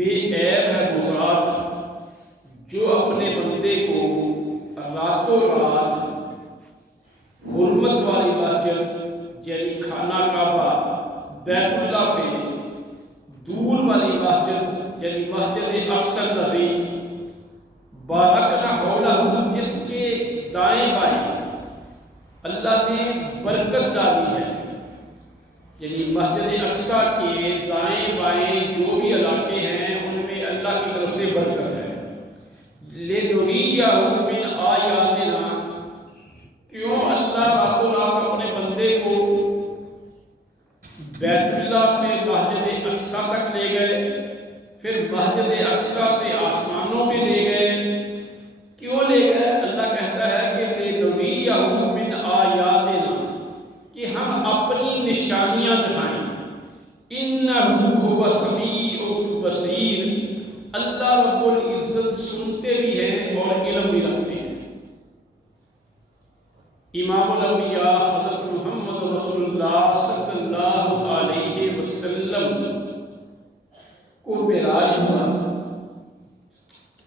بے عیب ہے وہ ذات جو اپنے بندے کو راتوں رات حرمت والی مسجد یعنی خانہ کعبہ بیت اللہ سے دور والی مسجد یعنی مسجد اقصی الذی بارکنا حولہ جس کے دائیں بائیں اللہ نے برکت ڈالی ہے، یعنی مسجد اقصی کے دائیں بائیں جو بھی علاقے ہیں ان میں اللہ کی طرف سے برکت ہے۔ لِنُرِيَّهُ مِنْ آیاتنا، کیوں اللہ راتوں رات اپنے بندے کو بیت اللہ سے مسجد اقصی تک لے گئے، پھر مسجد اقصی سے آسمانوں پہ لے گئے، کیوں لے گئے؟ اللہ کہتا ہے کہ لِنُرِيَّهُ مِنْ آیاتنا، کہ ہم اپنی نشانیاں دکھائیں۔ اِنَّهُ هُوَ السَّمِيعُ البَصِيرُ، اللہ رب العزت سنتے بھی ہیں اور علم بھی رکھتے ہیں۔ امام الانبیاء حضرت محمد رسول اللہ صلی اللہ علیہ وسلم کو معراج ہوا۔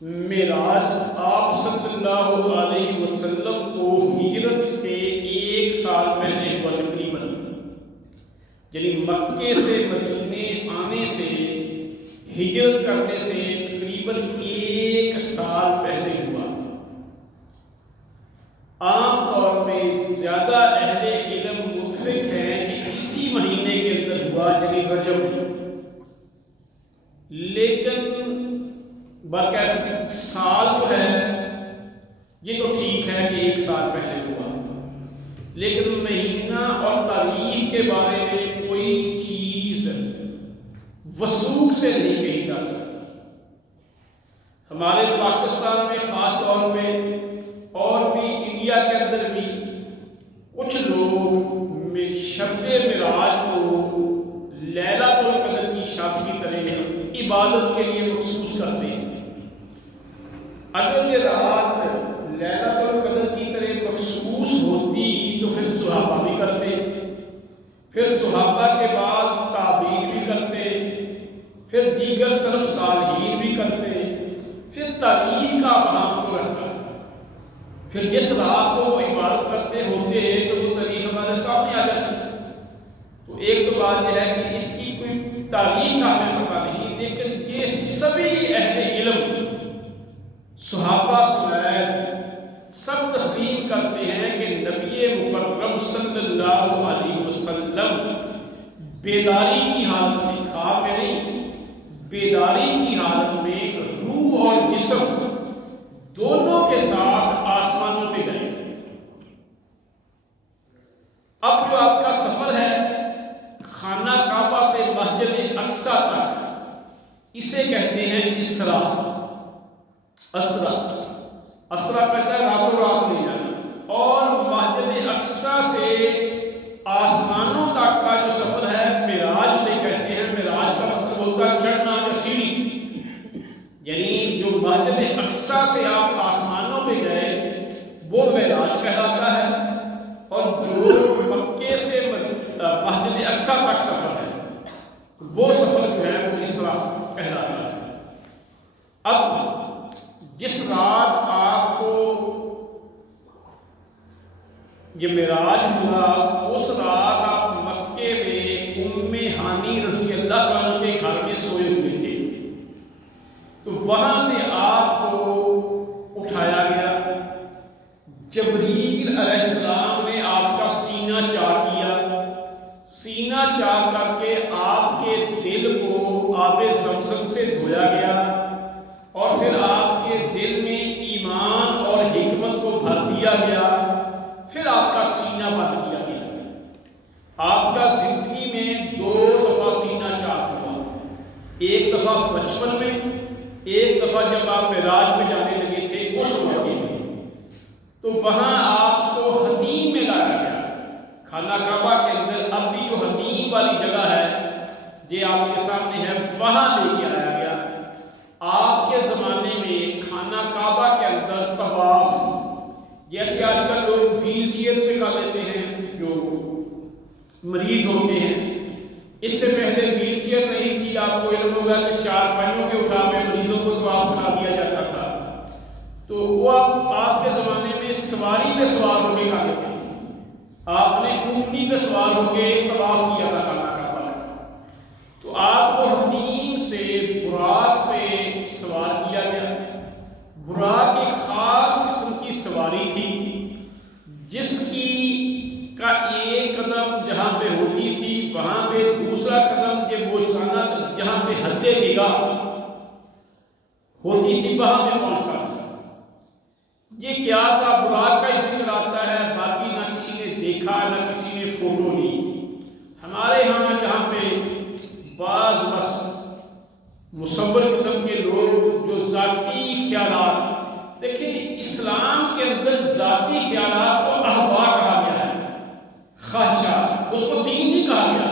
معراج آپ صلی اللہ علیہ وسلم کو ہجرت سے 1 سال پہلے ہوا تقریباً، یعنی مکے سے مدینے آنے سے ہجرت کرنے سے تقریباً 1 سال پہلے ہوا۔ عام طور پہ زیادہ اہل علم متفق ہیں کہ اسی مہینے کے اندر ہوا، یعنی رجب میں، لیکن باقاعدہ سال جو ہے یہ تو ٹھیک ہے کہ 1 سال پہلے ہوا، لیکن مہینہ اور تاریخ کے بارے میں کوئی چیز وثوق سے نہیں کہی جا سکتی۔ ہمارے پاکستان میں خاص طور پہ اور بھی انڈیا کے اندر بھی کچھ لوگ شب معراج کو لیلۃ القدر کی شب کی طرح عبادت کے لیے مخصوص کرتے ہیں۔ اگر یہ رات لیلۃ القدر کی طرح مخصوص ہوتی تو پھر صحابہ بھی کرتے، پھر صحابہ کے بعد تابعین بھی کرتے، پھر دیگر سلف صالحین بھی کرتے، پھر تاریخ کا بہام کو رہتا ہے۔ پھر جس رات کو وہ عبادت کرتے ہوتے ہیں تو وہ تاریخ ہمارے سامنے آ جاتی ہے۔ تو ایک تو بات یہ ہے کہ اس کی کوئی تاریخ کا ہمیں پتہ نہیں، لیکن یہ سبھی اہل علم صحابہ سمیت سب تسلیم کرتے ہیں کہ نبی مکرم صلی اللہ علیہ وسلم بیداری کی حالت میں، خواب میں نہیں، بیداری کی حالت میں روح اور جسم دونوں کے ساتھ آسمانوں پہ گئے۔ اب جو آپ کا سفر ہے خانہ کعبہ سے مسجد اقصی تک، اسے کہتے ہیں اسرا۔ اسرا کہتا ہے راتوں رات لے جانا، اور مسجد اقصی سے آسمانوں تک کا جو سفر ہے معراج اسے کہتے ہیں۔ معراج کا مطلب ہوتا ہے چڑھنا یا سیڑھی، یعنی جو مسجد اقصی سے آپ آسمانوں پہ گئے وہ معراج کہلاتا ہے، اور جو مکے سے مسجد اقصی تک سفر ہے وہ سفر جو ہے وہ اسرا کہلاتا ہے۔ اب جس رات آپ کو یہ معراج ہوا اس رات آپ مکے میں ام ہانی رضی اللہ عنہ کے گھر میں سوئے ہوئے تھے، تو وہاں سے آپ کو اٹھایا گیا۔ جبریل علیہ السلام نے آپ کا سینہ چاک کیا، سینہ چاک کر کے آپ کے دل کو آب زمزم سے دھویا گیا، اور پھر آپ کے دل میں ایمان اور حکمت کو بھر دیا گیا، پھر آپ کا سینہ بند کیا گیا۔ آپ کا زندگی میں 2 دفعہ سینہ چاک ہوا، ایک دفعہ بچپن میں، ایک دفعہ جب آپ معراج میں جانے لگے تھے اس موقع میں، تو وہاں آپ کو حتیم میں لایا گیا۔ خانہ کعبہ کے اندر اب بھی جو حتیم والی جگہ ہے یہ آپ کے سامنے ہے، وہاں لے کے آیا گیا۔ آپ کے زمانے میں خانہ کعبہ کے اندر طواف، جیسے آج کل لوگ ویل چیئر پہ کر لیتے ہیں جو مریض ہوتے ہیں، اس سے پہلے ویل چیئر نہیں تھی، آپ کو علم ہوگا کہ 4 پائیوں کے سواری پہ سوار ہو کے کعبے گئے تھے، آپ نے اونٹنی پہ سوار ہو کے طواف کیا تھا کعبہ کا، تو آپ کو حتیم سے براق پہ سوار کیا گیا۔ براق ایک خاص قسم کی سواری تھی جس کی کا ایک قدم جہاں پہ ہوتی تھی وہاں پہ دوسرا قدم کے بوجھانا جہاں پہ حد نگاہ ہوتی تھی وہاں پہ پہنچتا تھا۔ یہ کیا تھا؟ براق کا اس ذکر آتا ہے، باقی نہ کسی نے دیکھا نہ کسی نے فوٹو لی۔ ہمارے ہاں جہاں پہ بعض بس مصور قسم کے لوگ جو ذاتی خیالات، دیکھیں اسلام کے اندر ذاتی خیالات کو احوا کہا گیا ہے، خواہشات، اس کو دین نہیں کہا گیا۔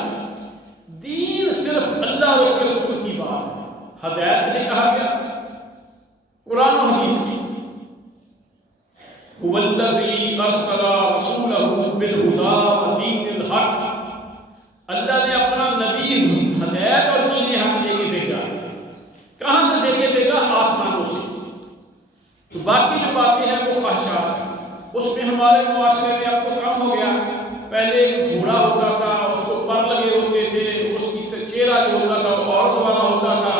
دین صرف اللہ اور اس کے رسول کی بات ہے۔ ہدایت کسے کہا گیا؟ قرآن و حدیث کی۔ هو الذی ارسل رسولہ بالہدی ودین الحق، اللہ نے اپنا نبی ہدایت اور دین حق دے کے بھیجا۔ کہاں سے دے کے بھیجا؟ آسمانوں سے۔ تو باقی جو باتیں ہیں وہ خواہشات ہیں، اس میں ہمارے معاشرے میں اب تو کم ہو گیا۔ پہلے ایک گھوڑا ہوتا تھا، اس کو پر لگے ہوتے تھے، اس کی چہرہ جو ہوتا تھا وہ عورت والا ہوتا تھا۔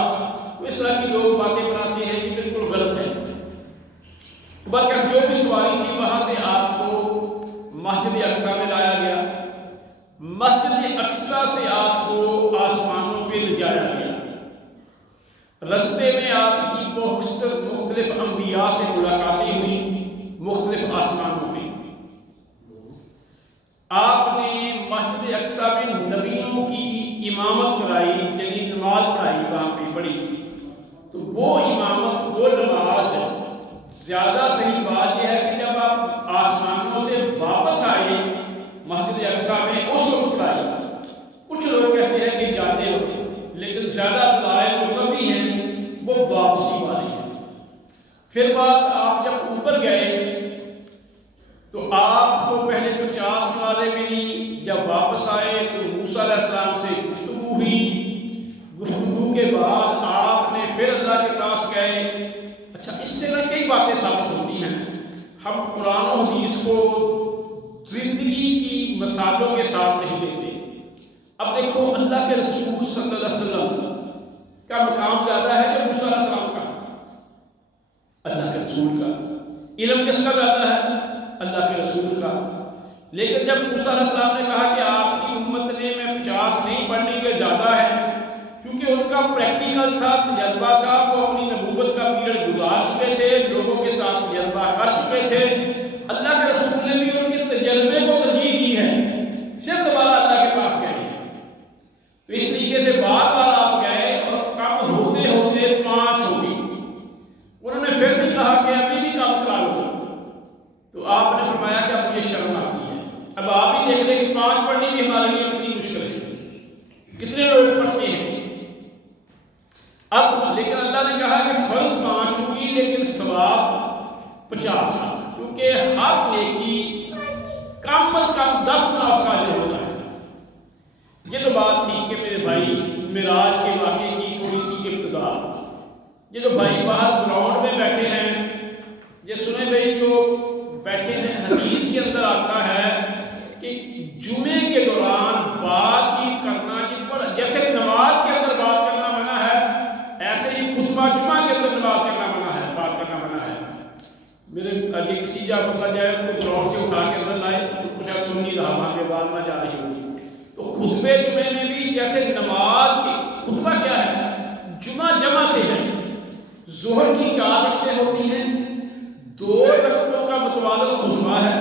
تو اس طرح کی لوگ باتیں بناتے ہیں کہ بالکل غلط ہے۔ بلکہ جو بھی سواری تھی وہاں سے آپ کو مسجد اقصیٰ میں لایا گیا، مسجد اقصیٰ سے آپ کو آسمانوں پہ لے جایا گیا۔ رستے میں آپ کی مختلف انبیاء سے ملاقاتیں ہوئی مختلف آسمانوں پہ۔ آپ نے مسجد اقصیٰ میں نبیوں کی امامت کرائی، جلی نماز پڑھائی، وہاں پہ پڑھی۔ تو وہ امامت، وہ نماز، زیادہ صحیح بات یہ ہے کہ جب آپ آسمانوں سے واپس آئے مسجد اقصیٰ میں اس وقت پڑھائی۔ کچھ لوگ کہتے ہیں کہ جاتے وقت، لیکن زیادہ دلائل جو کبھی ہیں وہ واپسی والی ہے۔ پھر بات آپ جب اوپر گئے تو آپ کو پہلے 50 نمازیں ملی، جب واپس آئے تو موسیٰ علیہ السلام سے گفتگو ہوئی، گفتگو کے بعد آپ نے پھر اللہ کے پاس گئے۔ اچھا، اس سے نہ کئی باتیں ثابت ہوتی ہیں۔ ہم قرآن و حدیث کو زندگی کی مثالوں کے ساتھ نہیں لیتے۔ اب دیکھو اللہ کے رسول صلی اللہ علیہ وسلم کا مقام زیادہ ہے کہ موسیٰ علیہ السلام کا؟ اللہ کے رسول کا۔ علم کس کا زیادہ ہے؟ اللہ کے رسول کا۔ لیکن جب موسیٰ علیہ السلام نے کہا کہ آپ کی امت نے میں 50 نہیں پڑھنے کے زیادہ ہے، کیونکہ ان کا پریکٹیکل تھا، تجربہ تھا، وہ اپنی نبوت کا پیریڈ گزار چکے تھے، لوگوں کے ساتھ تجربہ کر چکے تھے۔ اللہ کے رسول نے بھی ان کے تجربے کو ترجیح دی ہے، پھر دوبارہ اللہ کے پاس گئے۔ تو اس طریقے سے بار بار آپ گئے اور کام ہوتے ہوتے 5 ہو گئی۔ انہوں نے پھر بھی کہا کہ ابھی بھی کام کرا لو، تو آپ نے فرمایا کہ اب مجھے شرم آتی ہے۔ اب آپ ہی دیکھ لیں کہ 5 پڑھنی بھی ہمارے لیے کتنی مشکل ہے، کتنے لوگ پڑھتے ہیں۔ اب لیکن اللہ نے کہا کہ فرض 5 ہوگی لیکن ثواب 50 ہے، کیونکہ ہر نیکی کم از کم 10 گنا اس کا اجر ہوتا ہے۔ یہ تو بات تھی کہ میرے بھائی معراج کے واقعے کی تھوڑی سی ابتدا۔ یہ جو بھائی باہر گراؤنڈ میں بیٹھے ہیں، یہ سنیں بھائی جو بیٹھے ہیں، حدیث کے اندر آتا ہے کہ جمعے کے دوران بات چیت کرنا، جیسے نماز کے اندر بات کرنا منع ہے، ایسے ہی خطبہ جمعہ کے اندر نماز کرنا منع ہے، بات کرنا منع ہے۔ میرے آگے کسی جا پتہ جائے ان کو گراؤنڈ سے اٹھا کے اندر لائے، ان کو شاید سن نہیں رہا، وہاں پہ بات نہ جا رہی ہوگی۔ تو خطبے جمعے میں بھی جیسے نماز کی خطبہ کیا ہے؟ جمعہ جمع سے ہے۔ ظہر کی 4 رکعتیں ہوتی ہیں، 2 رکعتوں کا متواتر خطبہ ہے،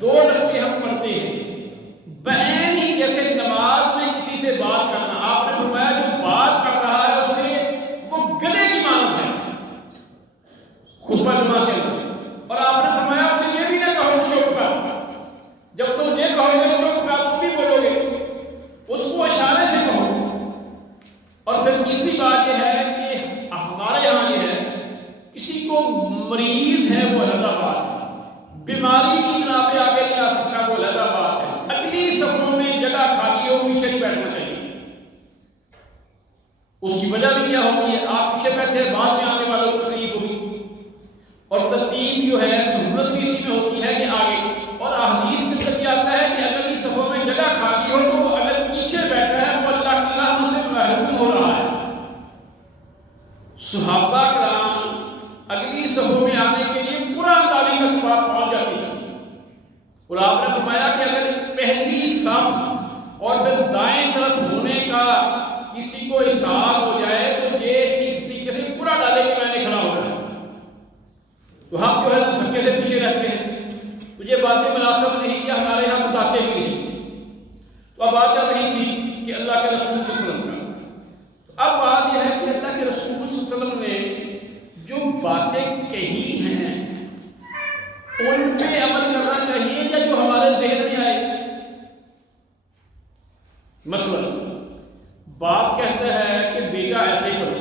2 رکعتیں ہم پڑھتے ہیں۔ بعین ہی جیسے نماز میں کسی سے بات کرنا، آپ نے فرمایا جو بات کر رہا ہے اس سے وہ گلے کی مانند ہے خطبہ جمعہ کے اندر۔ اور آپ نے فرمایا اسے یہ بھی نہ کہو کہ چپ کر، جب تم یہ کہو گے چپ کر تم بھی بولو گے، اس کو اشارے سے کہو۔ اور پھر تیسری بات یہ ہے کہ ہمارے یہاں یہ ہے، کسی کو مریض ہے وہ علیحدہ بات ہے، بیماری کی بنا پہ آگے نہیں آ سکتا وہ علیحدہ بات ہے، اگلی صفوں میں جگہ خالی ہو پیچھے نہیں بیٹھنا چاہیے۔ اس کی وجہ بھی کیا ہوتی ہے؟ آپ پیچھے بیٹھے، بعد میں آنے والوں کو تکلیف ہوگی، اور ترتیب جو ہے سہولت بھی اسی میں ہوتی ہے کہ آگے، اور احادیث کے اندر یہ آتا ہے کہ اگر اس صفوں میں جگہ خالی ہو تو اگر پیچھے بیٹھا ہے وہ اللہ کی رحمت سے محروم ہو رہا ہے۔ صحابہ کرام اگلی صفوں میں آنے کے لیے قرآن تعلیم تک بات پہنچ جاتی تھی، اور آپ نے فرمایا کہ اگر پہلی صف اور پھر دائیں طرف ہونے کا کسی کو احساس ہو جائے تو یہ اس طریقے سے پورا ڈالے کہ میں نے کھڑا ہو رہا ہے، تو ہم جو ہے دھکے سے پیچھے رہتے ہیں، تو یہ باتیں مناسب نہیں کہ ہمارے یہاں بتاتے بھی نہیں۔ تو اب بات چل رہی تھی کہ اللہ کے رسول صلی اللہ علیہ وسلم کا، اب بات یہ ہے کہ اللہ کے رسول صلی اللہ علیہ وسلم نے جو باتیں کہی ہیں ان پہ عمل کرنا چاہیے یا جو ہمارے ذہن میں آئے۔ مثلا باپ کہتا ہے کہ بیٹا ایسے ہی کرو،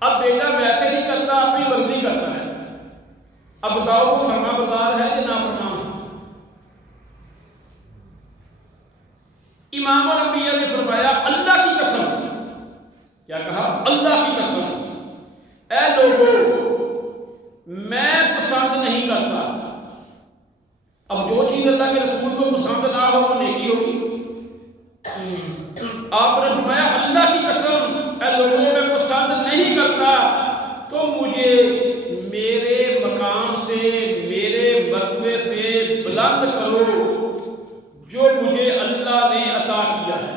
اب بیٹا ویسے نہیں کرتا، اپنی مرضی کرتا ہے، اب بتاؤ وہ فرما بردار ہے یا نافرمان ہے؟ امام الانبیاء نے فرمایا اللہ کی قسم، کیا کہا؟ اللہ کی قسم اے لوگوں میں پسند نہیں کرتا۔ اب جو چیز اللہ کے رسول کو پسند نہ ہو وہ نیکی ہوگی۔ آپ نے فرمایا اللہ کی قسم اے لوگوں میں پسند نہیں کرتا، تو مجھے میرے مقام سے میرے مرتبے سے بلند کرو جو مجھے اللہ نے عطا کیا ہے۔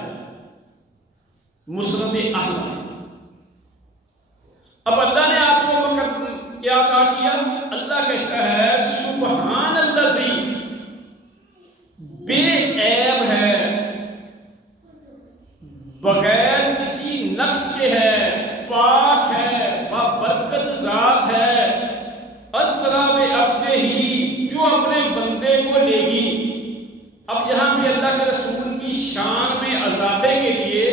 مسند احمد۔ اب اللہ نے آپ کو کیا عطا کیا؟ اللہ کہتا ہے سبحان الذی، بے عیب ہے، بغیر کسی نقص کے ہے، پاک ہے، بابرکت ذات ہے، اسرا بعبدہ ہی، جو اپنے بندے کو لے گی۔ اب یہاں پہ اللہ کے رسول کی شان میں اضافے کے لیے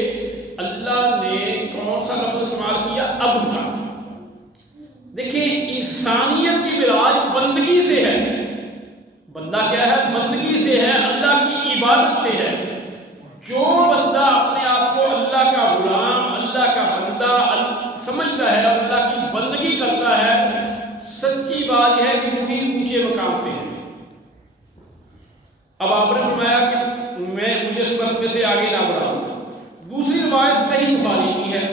اللہ نے کون سا لفظ استعمال کیا؟ عبد کا۔ دیکھیں انسانیت کی معراج بندگی سے ہے، بندہ کیا ہے؟ بندگی سے ہے، اللہ کی عبادت سے ہے۔ جو بندہ اپنے آپ کو اللہ کا غلام، اللہ کا بندہ سمجھتا ہے، اللہ کی بندگی کرتا ہے، سچی بات یہ ہے کہ وہی اونچے مقام پہ ہے۔ اب آپ نے فرمایا کہ مجھے اس مرتبے سے آگے نہ بڑھاؤ۔ دوسری روایت صحیح بخاری کی ہے،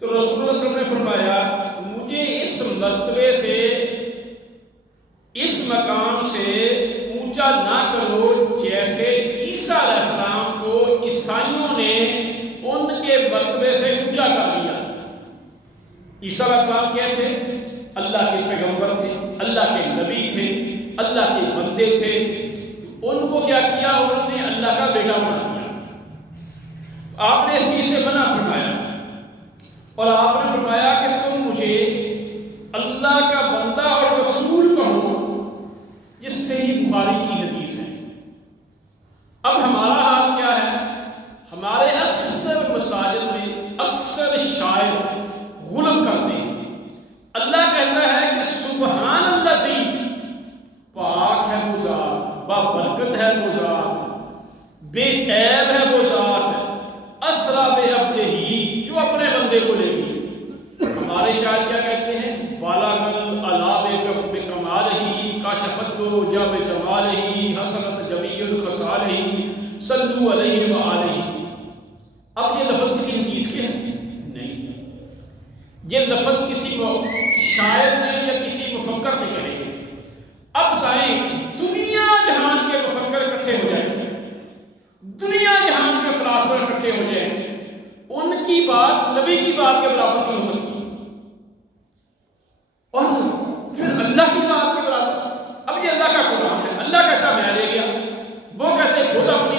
تو رسول اللہ صلی اللہ علیہ وسلم نے فرمایا مجھے اس مرتبے سے، اس مقام سے اونچا نہ کرو جیسے عیسیٰ علیہ السلام کو عیسائیوں نے ان کے مرتبے سے اونچا کر دیا۔ عیسیٰ علیہ السلام کیا تھے؟ اللہ کے پیغمبر تھے، اللہ کے نبی تھے، اللہ کے بندے تھے، ان کو کیا کیا؟ انہوں نے اللہ کا بیٹا بنا دیا۔ آپ نے اس چیز سے منع فرمایا، اور آپ نے فرمایا کہ تم مجھے اللہ کا بندہ اور رسول کہو، یہ صحیح بخاری کی حدیث ہے۔ اب ہمارا حال کیا ہے؟ ہمارے اکثر مساجد میں اکثر شاعر غلط کرتے ہیں۔ اللہ کہتا ہے کہ سبحان الذی، پاک ہے وہ ذات، بابرکت ہے وہ ذات، بے عیب ہے وہ ذات، اسرا بعبدہ ہی، جو اپنے بندے کو لے گی۔ ہمارے شاعر کیا کہتے ہیں؟ بالغ علا بکمالہ، کاشفت جب جمالہ، حسنت جمیع الخصالہ، صلوا علیہ وآلہ۔ اب یہ لفظ کسی حدیث کے ہیں؟ نہیں، یہ لفظ کسی شاعر نے یا کسی مفکر نے کہے۔ اب بتائیں دنیا جہان کے مفکر اکٹھے ہو جائیں، دنیا جہان کے فلاسفہ اکٹھے ہو جائیں، ان کی بات نبی کی بات کے برابر نہیں ہو سکتی، اور پھر اللہ کی بات کے برابر۔ اب یہ اللہ کا قرآن ہے، اللہ کہتا میں لے گیا، وہ کہتے خود اپنی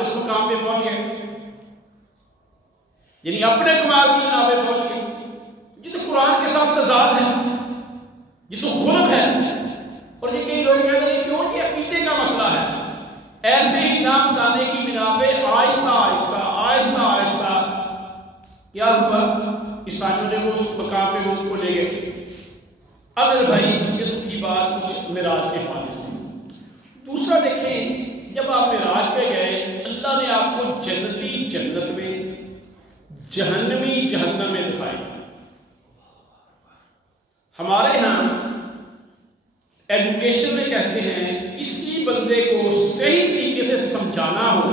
اس مقام پہ پہنچ گئے، یعنی اپنے کمال کی بنا پہ پہنچ گئے۔ یہ تو قرآن کے ساتھ تضاد ہے، یہ تو غلط ہے۔ اور یہ کئی لوگ کہتے ہیں کیوں؟ یہ عقیدے کا مسئلہ ہے۔ ایسے ہی نام دانے کی بنا پہ آہستہ آہستہ آہستہ آہستہ کیا ہوا؟ عیسائیوں نے وہ اس مقام پہ وہ کو لے گئے۔ اگر بھائی یہ کی بات کچھ معراج کے حوالے سے۔ دوسرا دیکھیں، جب آپ معراج پہ گئے، اللہ نے آپ کو جنتی جنت میں، جہنمی جہنم میں دکھائی۔ ہمارے ہاں ایجوکیشن میں کہتے ہیں کسی بندے کو صحیح طریقے سے سمجھانا ہو،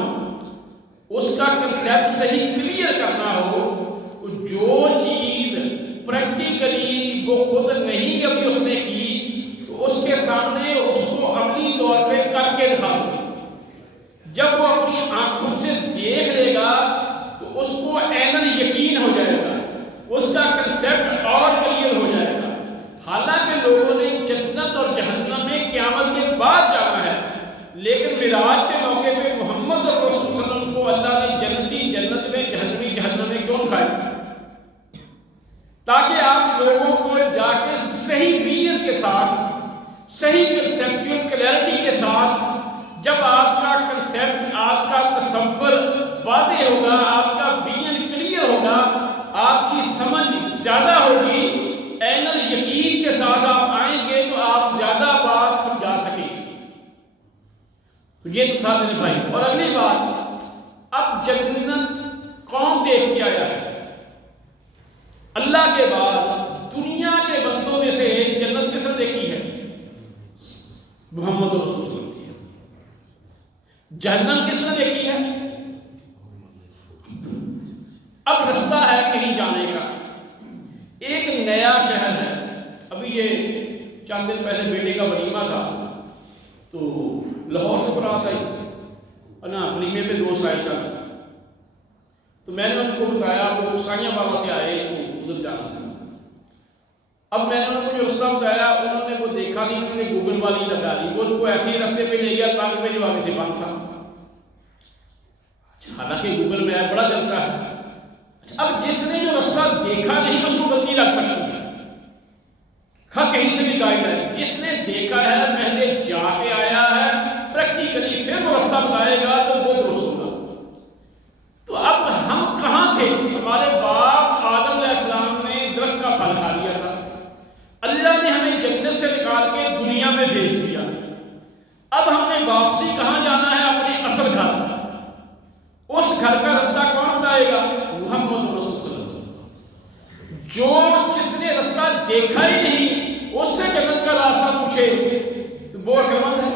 اس کا کنسیپٹ صحیح کلیئر کرنا ہو، تو جو چیز پریکٹیکلی وہ خود نہیں ابھی اس نے کی تو اس کے سامنے اس کو عملی طور پہ کر کے دکھا دو۔ جب وہ اپنی آنکھوں سے دیکھ لے گا تو اس کو عیناً یقین ہو جائے گا، اس کا کنسیپٹ اور کلیئر ہو جائے گا۔ حالانکہ لوگوں نے جنت اور جہنم میں قیامت کے بعد جانا ہے، لیکن معراج کے موقع پہ محمد اور رسول صلی اللہ علیہ وسلم کو اللہ نے جنتی جنت میں، جہنمی جہنم میں کیوں دکھایا؟ تاکہ آپ لوگوں کو جا کے صحیح ویژن کے ساتھ، صحیح کنسیپچول کلیئرٹی کے ساتھ، جب آپ کا کنسیپٹ، آپ کا تصور واضح ہوگا، آپ کا ویژن کلیئر ہوگا، آپ کی سمجھ زیادہ ہوگی، عیناً یقین کے ساتھ آپ آئیں گے تو آپ زیادہ بات سمجھا سکیں گے۔ تو یہ تو تھا میرے بھائی۔ اور اگلی بات، اب جنت کون دیکھ کے آیا ہے؟ اللہ کے بعد دنیا کے بندوں میں سے جنت کس نے دیکھی ہے؟ محمد رسول اللہ صلی اللہ علیہ وسلم۔ جہنم کس نے دیکھی ہے؟ اب رستہ ہے کہیں جانے کا، ایک نیا شہر ہے۔ ابھی یہ چند دن پہلے بیٹے کا ولیمہ تھا، تو لاہور سے برات آئی اور نا ولیمے پہ دوست آئے چند، تو میں نے ان کو بتایا، وہ سائیاں بالا سے آئے تو ادھر جانا تھا۔ اب میں نے ان کو جو رستہ بتایا، انہوں نے وہ دیکھا نہیں، انہوں نے گوگل والی لگا دی، وہ ان کو ایسے رستے پہ لے گیا تاکہ پہ جو آگے سے بند تھا۔ حالانکہ گوگل میپ بڑا چلتا ہے۔ اب جس نے جو رستہ دیکھا نہیں اس کو غلطی لگ سکتی ہے، ہاں کہیں سے بھی گائیڈ ہے۔ جس نے دیکھا ہے، پہلے جا کے آیا ہے، پریکٹیکلی پھر وہ رستہ بتائے گا تو وہ درست ہوگا۔ تو اب ہم کہاں تھے؟ ہمارے باپ آدم علیہ السلام نے درخت کا پھل کھا لیا تھا، اللہ نے ہمیں جنت سے نکال کے دنیا میں بھیج دیا۔ اب ہم نے واپسی کہاں جانا ہے؟ اپنے اصل گھر۔ اس گھر کا رستہ کون بتائے گا؟ محمد رسول صلی اللہ علیہ وسلم۔ جو جس نے رستہ دیکھا ہی نہیں اس سے جنت کا راستہ پوچھے تو وہ عقلمند ہے،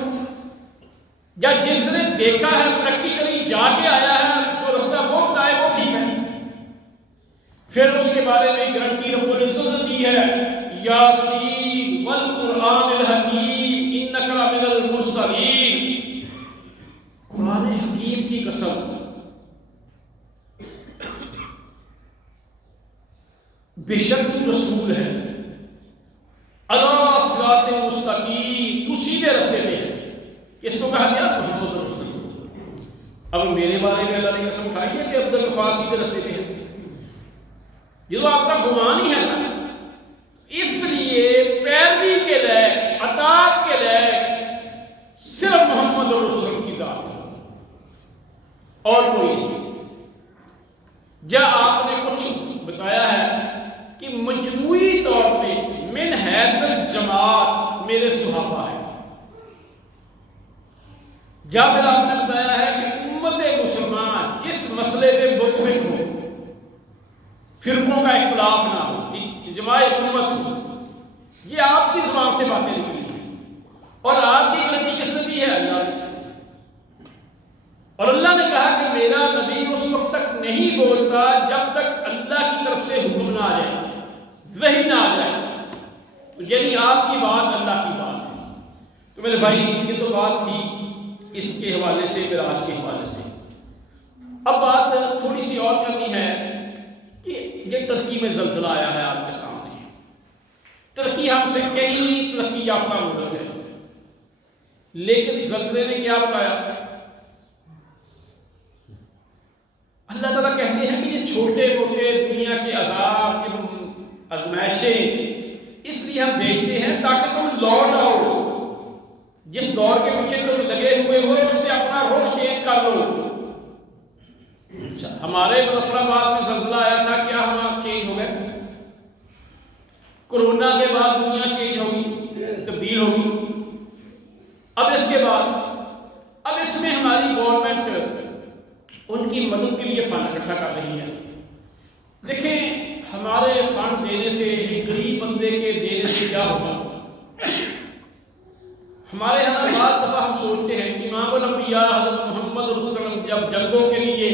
یا جس نے دیکھا ہے، پریکٹیکلی جا کے آیا ہے، جو رستہ وہ بتائے وہ ٹھیک ہے۔ پھر اس کے بارے میں گارنٹی رب العزت نے دی ہے، یاسین والقرآن الحکیم انک لمن المرسلین۔ قرآن حکیم کی قسم، بے شک تو رسول ہے، علی صراط مستقیم، تو سیدھے راستے پہ ہے۔ اس کو کہا گیا محمد رسول اللہ۔ اب میرے بارے میں اللہ نے قسم کھائی ہے کہ عبد الغفار سیدھے راستے پہ ہے، یہ تو آپ کا گمان ہی ہے نا۔ اس لیے پیروی کے لائق، اطاعت کے لائق صرف محمد رسول اللہ کی ذات ہے اور کوئی نہیں۔ جا آپ نے کچھ بتایا ہے کہ مجموعی طور پہ من حیث الجماعت میرے صحابہ ہیں، یا پھر آپ نے بتایا ہے کہ امت مسلمان جس مسئلے پہ متفق ہو، فرقوں کا اختلاف نہ ہو، اجماع امت ہو، یہ آپ کی زبان سے باتیں نکلی ہیں، اور آپ کی گارنٹی کس نے دی ہے؟ اللہ نے۔ اور اللہ نے کہا کہ میرا نبی اس وقت تک نہیں بولتا جب تک اللہ کی طرف سے حکم نہ آ جائے، وحی نہ آ جائے۔ تو یعنی آپ کی بات اللہ کی بات ہے۔ تو میرے بھائی یہ تو بات تھی اس کے حوالے سے، معراج کے حوالے سے۔ اب بات تھوڑی سی اور کرنی ہے کہ یہ ترکی میں زلزلہ آیا ہے آپ کے سامنے۔ ترکی ہم سے کئی ترقی یافتہ ملک ہے، لیکن زلزلے نے کیا بتایا؟ اللہ تعالیٰ کہتے ہیں کہ یہ چھوٹے موٹے دنیا کے عذاب کی آزمائشیں اس لیے ہم بھیجتے ہیں تاکہ تم لوٹ آؤ، جس دور کے پیچھے تم لگے ہوئے ہو اس سے اپنا رخ چینج کر لو۔ ہمارے مظفر آباد میں زلزلہ آیا تھا، کیا ہم چینج ہو گئے؟ کورونا کے بعد دنیا چینج ہوگی، تبدیل ہوگی۔ اب اس کے بعد، اب اس میں ہماری گورنمنٹ ان کی مدد کے لیے فنڈ اکٹھا کر رہی ہے۔ دیکھیں ہمارے فنڈ دینے سے، غریب بندے کے دینے سے کیا ہوگا؟ ہمارے یہاں بعض دفعہ ہم سوچتے ہیں امام الانبیاء حضرت محمد صلی اللہ علیہ وسلم جب جنگوں کے لیے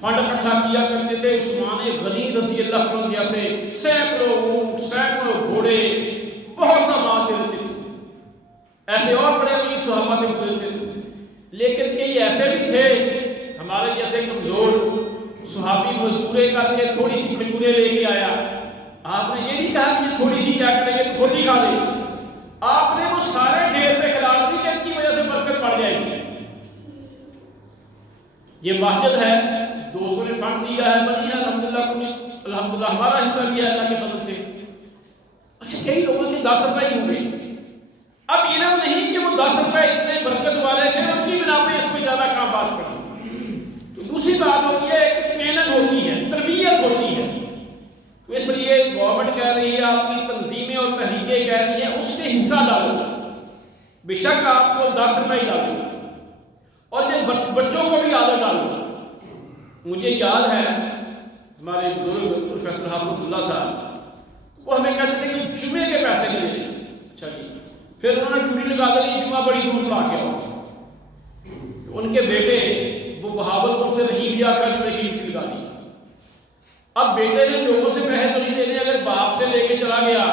فنڈ اکٹھا کیا کرتے تھے، عثمان غنی رضی اللہ عنہ جیسے سینکڑوں اونٹ، سینکڑوں گھوڑے، بہت سا مال دے دیتے تھے، ایسے اور بڑے امیر صحابہ تھے دیتے تھے۔ لیکن کئی ایسے بھی تھے ہمارے جیسے کمزور صحابی مزدورے کر کے تھوڑی سی کھجوریں لے کے آیا، آپ نے یہ نہیں کہا کہ یہ تھوڑی سی کیا کریں گے تو کھوٹی کھا لیں، آپ نے وہ سارے ڈھیر پہ کھلا دی کہ ان کی وجہ سے برکت بڑھ جائے گی۔ یہ مسجد ہے، 200 نے فنڈ دیا ہے، بنی ہے الحمدللہ، کچھ الحمدللہ ہمارا حصہ بھی ہے اللہ کے فضل سے۔ اچھا کئی لوگوں کے 10 روپے ہی ہوئے، اب علم نہیں کہ وہ 10 روپے اتنے برکت والے تھے، ان کی بنا پہ اس میں زیادہ کام بات پڑی۔ تو دوسری بات ہوتی ہے ایک ٹریننگ ہوتی ہے، تربیت ہوتی ہے، تو اس لیے گورنمنٹ کہہ رہی ہے، آپ کی تنظیمیں اور تحریکیں کہہ رہی ہیں اس کے حصہ ڈالو، بے شک آپ کو 10 روپے ہی ڈالو، اور یہ بچوں کو بھی عادت ڈالو۔ مجھے یاد ہے ہمارے بزرگ پروفیسر حافظ اللہ صاحب، وہ ہمیں کہتے تھے کہ جمعے کے پیسے نہیں دینے۔ اچھا جی، پھر انہوں نے ڈیوٹی لگا دی جمعہ بڑی دور پڑا کے آؤ، تو ان کے بیٹے وہ بہاولپور سے نہیں بھی آ کر جمعے کی ڈیوٹی لگا دی۔ اب بیٹے نے لوگوں سے پیسے تو نہیں دینے، اگر باپ سے لے کے چلا گیا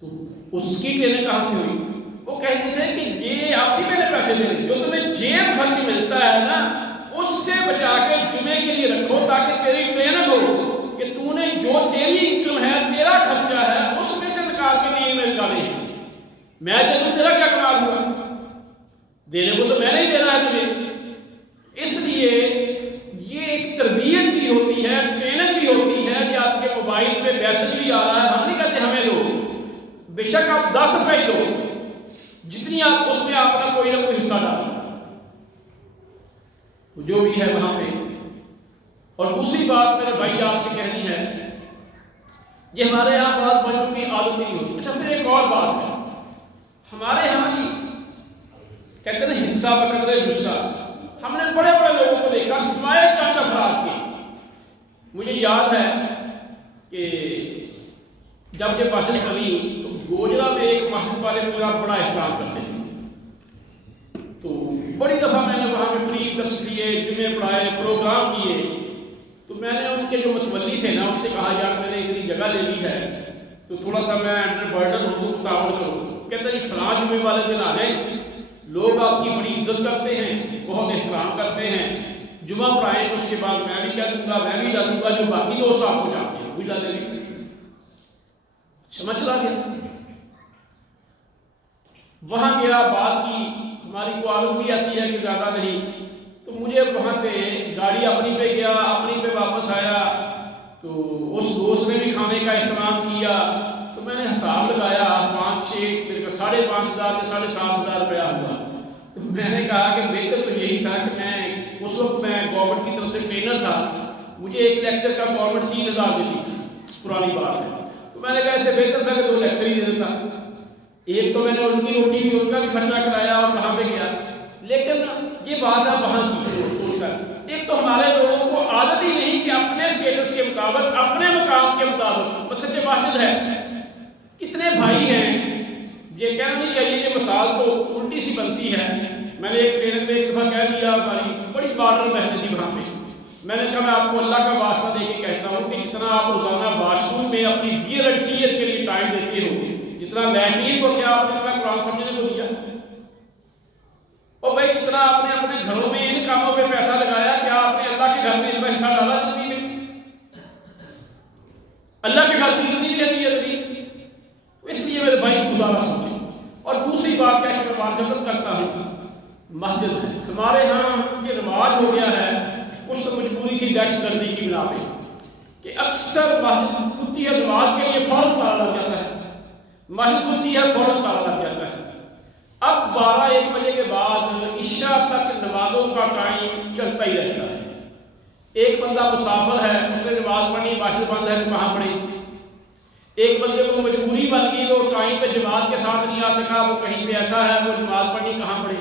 تو اس کی ٹریننگ کہاں سے ہوئی؟ وہ کہتے تھے کہ یہ آپ ہی میں نے پیسے دینے، جو تمہیں جیب خرچ ملتا ہے نا اس سے بچا کے جمعے کے لیے رکھو، تاکہ تیری ٹریننگ ہو کہ تو نے جو تیری انکم ہے، تیرا خرچہ ہے، اس میں سے نکال کے نہیں میں نکالے ہیں، میں دے دوں، تیرا کیا کمال ہوا؟ دینے کو تو میں نہیں دے رہا ہے تجھے۔ اس لیے یہ ایک تربیت بھی ہوتی ہے، ٹریننگ بھی ہوتی ہے کہ آپ کے موبائل پہ میسج بھی آ رہا ہے، ہم نہیں کہتے ہمیں دو، بے شک آپ 10 روپے ہی دو، جتنی آپ اس میں آپ کا کوئی نہ کوئی حصہ ڈالو جو بھی ہے وہاں پہ۔ اور دوسری بات میرے بھائی آپ سے کہنی ہے، یہ ہمارے یہاں بعض بچوں کی عادت نہیں ہوتی۔ اچھا پھر ایک اور بات ہے، ہمارے یہاں بھی کہتے ہیں حصہ بقدر جسہ، ہم نے بڑے بڑے لوگوں کو دیکھا سوائے چند افراد کے۔ مجھے یاد ہے کہ جب یہ مسجد بنی تو گوجرا میں ایک مسجد والے پورا بڑا احترام کرتے تھے، تو بڑی دفعہ میں نے وہاں پہ فری درس لیے، جمعے پڑھائے، پروگرام کیے، تو میں نے ان کے جو متولی تھے نا ان سے کہا یار میں نے اتنی جگہ لے لی ہے تو تھوڑا سا میں انڈر برڈن ہوں، تعاون کروں۔ کہتا جی فلاں جمعے والے دن آ جائیں، لوگ آپ کی بڑی عزت کرتے ہیں، بہت احترام کرتے ہیں، جمعہ پڑھائیں تو اس کے بعد میں بھی کہہ دوں گا، میں بھی ڈالوں گا، جو باقی دوست آپ کو جانتے ہیں وہ بھی ڈالیں گے۔ سمجھ چلا گیا، وہاں گیا، بات کی، ہماری کو عادت بھی ایسی ہے کہ زیادہ نہیں، تو مجھے وہاں سے گاڑی اپنی پہ گیا، اپنی پہ واپس آیا، تو اس دوست نے بھی کھانے کا اہتمام کیا، تو میں نے حساب لگایا 5-6 میرے کو 5,500 سے 7,500 روپیہ ہوا۔ تو میں نے کہا کہ بہتر تو یہی تھا کہ میں اس وقت میں گورنمنٹ کی طرف سے ٹرینر تھا، مجھے ایک لیکچر کا گورنمنٹ 3,000 دیتی تھی، پرانی بات ہے، تو میں نے کہا اس سے بہتر تھا کہ 2 لیکچر ہی دے دیتا، ایک تو میں نے ان کی روٹی بھی ان کا بھی خرچہ کرایا اور وہاں پہ گیا۔ لیکن یہ بات ہے وہاں کی سوچ کر، ایک تو ہمارے لوگوں کو عادت ہی نہیں کہ اپنے اسٹیٹس کے مطابق، اپنے مقام کے مطابق، مسجد مسجد ہے، کتنے بھائی ہیں، یہ کہنا نہیں چاہیے کہ مثال تو الٹی سی بنتی ہے۔ میں نے ایک ٹریننگ میں ایک دفعہ کہہ دیا، ہماری بڑی ماڈرن بہنیں تھی وہاں پہ، میں نے کہا میں آپ کو اللہ کا واسطہ دے کے کہتا ہوں کہ جتنا آپ روزانہ واش روم میں اپنی ویئر اینڈ ٹیئر کے لیے ٹائم دیتے ہو، جتنا لیٹرین کو کیا آپ نے اتنا قرآن سمجھنے کو دیا، اور بھائی کتنا آپ نے اپنے گھروں میں ان کاموں پہ پیسہ لگایا، کیا آپ نے اللہ کے گھر میں اتنا حصہ ڈالا زندگی میں؟ اللہ کے گھر کی اتنی بھی ہے اتنی، تو اس لیے میرے بھائی خدا نہ سوچیں۔ اور دوسری بات کیا کہ میں بات ختم کرتا ہوں، مسجد ہے ہمارے ہاں یہ رواج ہو گیا ہے، کچھ مجبوری کی دہشت گردی کی بنا پہ کہ اکثر مسجد کھلتی ہے نماز کے لیے فوراً تالا لگ جاتا ہے، مسجد کھلتی ہے فوراً تالا لگ جاتا ہے۔ اب 12-1 بجے کے بعد عشاء تک نمازوں کا ٹائم چلتا ہی رہتا ہے۔ ایک بندہ مسافر ہے، اس نے نماز پڑھنی، مسجد بند ہے تو کہاں پڑھے؟ ایک بندے کو مجبوری بن گئی، وہ ٹائم پہ جماعت کے ساتھ نہیں آ سکا، وہ کہیں پہ ایسا ہے وہ نماز پڑھنی کہاں پڑھے؟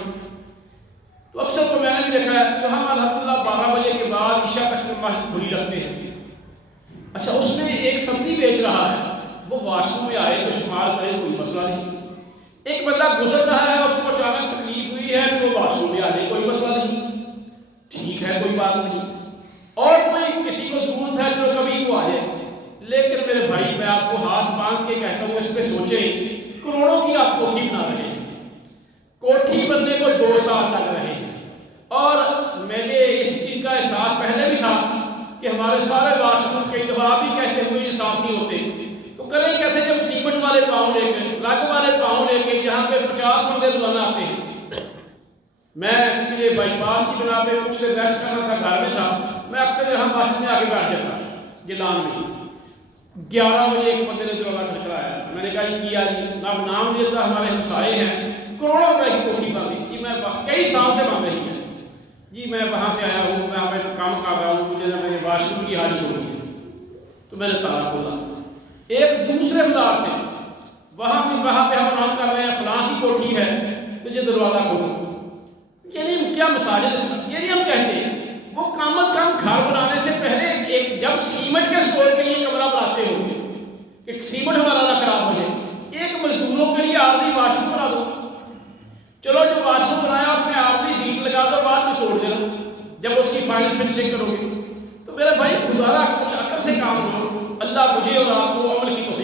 تو اکثر تو میں نے بھی دیکھا ہے، تو ہم الحمدللہ 12 بجے کے بعد عشاء تک مسجد کھلی رکھتے ہیں۔ اچھا اس میں ایک سبزی بیچ رہا ہے، وہ واش روم میں آئے تو استعمال کرے، کوئی مسئلہ نہیں، ایک بندہ گزر رہا ہے، اس کو اچانک تکلیف ہوئی ہے تو وہ واش روم میں آ جائے، کوئی مسئلہ نہیں، ٹھیک ہے، کوئی بات نہیں۔ اور کوئی کسی کو ضرورت ہے جو کبھی وہ آ جائے۔ لیکن میرے بھائی میں آپ کو ہاتھ باندھ کے کہتا ہوں، اس پہ سوچیں، کروڑوں کی آپ کوٹھی بنا رہے ہیں، کوٹھی بننے کو 2 سال لگ رہے ہیں، اور میں نے اس چیز کا احساس پہلے بھی تھا کہ ہمارے سارے واش روم کئی دفعہ آپ ہی کہتے ہوئے یہ صاف نہیں ہوتے، تو کریں کیسے جب سیمنٹ والے پاؤں لے کے، رگ والے پاؤں لے کے جہاں پہ 50 بندے روزانہ آتے ہیں۔ میں کیونکہ یہ بائی پاس کی بنا پہ کچھ سے ریسٹ کرنا تھا، گھر میں تھا، میں اکثر یہاں بس میں آگے بیٹھ جاتا گیلان میں۔ 11 بجے ایک بندے نے دروازہ کھٹکھٹایا، میں نے کہا یہ کیا جی؟ اب نام نہیں لیتا، ہمارے ہمسائے ہیں، کروڑوں روپے کی کوٹھی بن رہی جی، میں کئی سال سے بن رہی ہے جی، میں وہاں سے آیا ہوں، میں ہمیں کام کر رہا ہوں، مجھے نا میرے واش روم کی حاجت ہو رہی ہے، تو میں نے تالا کھولا۔ ایک دوسرے بازار سے، وہاں سے وہاں پہ ہم کام کر رہے ہیں، فلاں کی کوٹھی ہے، تو یہ دروازہ کھولو۔ یعنی کیا مساجد، یہ نہیں ہم کہتے، وہ کم از کم گھر بنانے سے پہلے ایک جب سیمنٹ کے اسٹور کے لیے کمرہ بناتے ہو کہ سیمنٹ ہمارا نہ خراب ہو جائے، ایک مزدوروں کے لیے عارضی واش روم بنا دو۔ چلو جو واش روم بنایا اس میں عارضی سیٹ لگا دو، بعد میں توڑ دینا جب اس کی فائنل فنشنگ کرو گے۔ تو میرے بھائی خدا را کچھ عقل سے کام کرو، اللہ مجھے اور آپ کو عمل کی توفیق